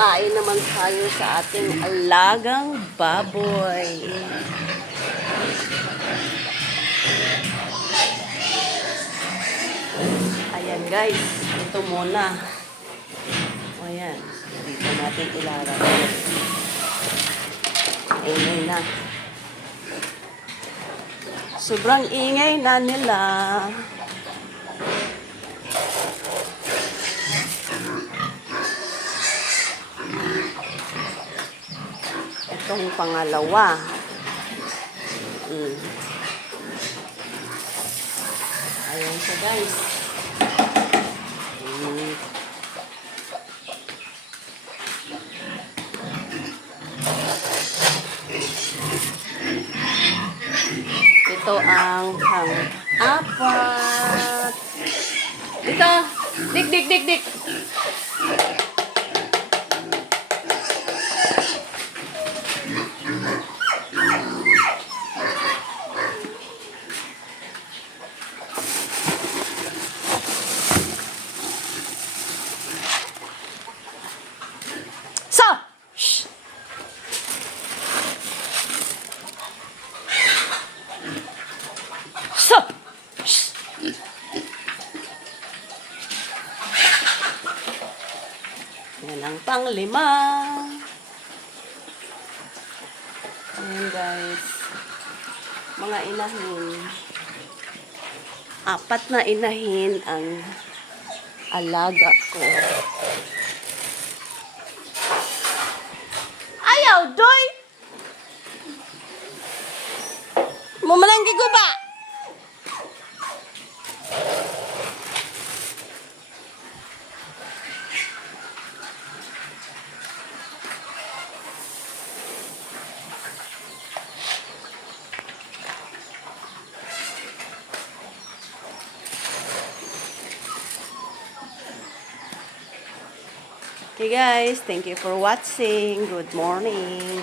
Kain naman tayo sa ating alagang baboy. Ayan guys, ito muna. Ayan, dito natin ilalagay. Ingay na. Sobrang ingay na nila. Itong pangalawa. Mm. Ayan siya guys. Mm. Ito ang pang-apat. Dito! Dik, dik, dik, dik! Yan ang panglima. Ayan guys. Mga inahin. Apat na inahin ang alaga ko. Okay guys, thank you for watching. Good morning.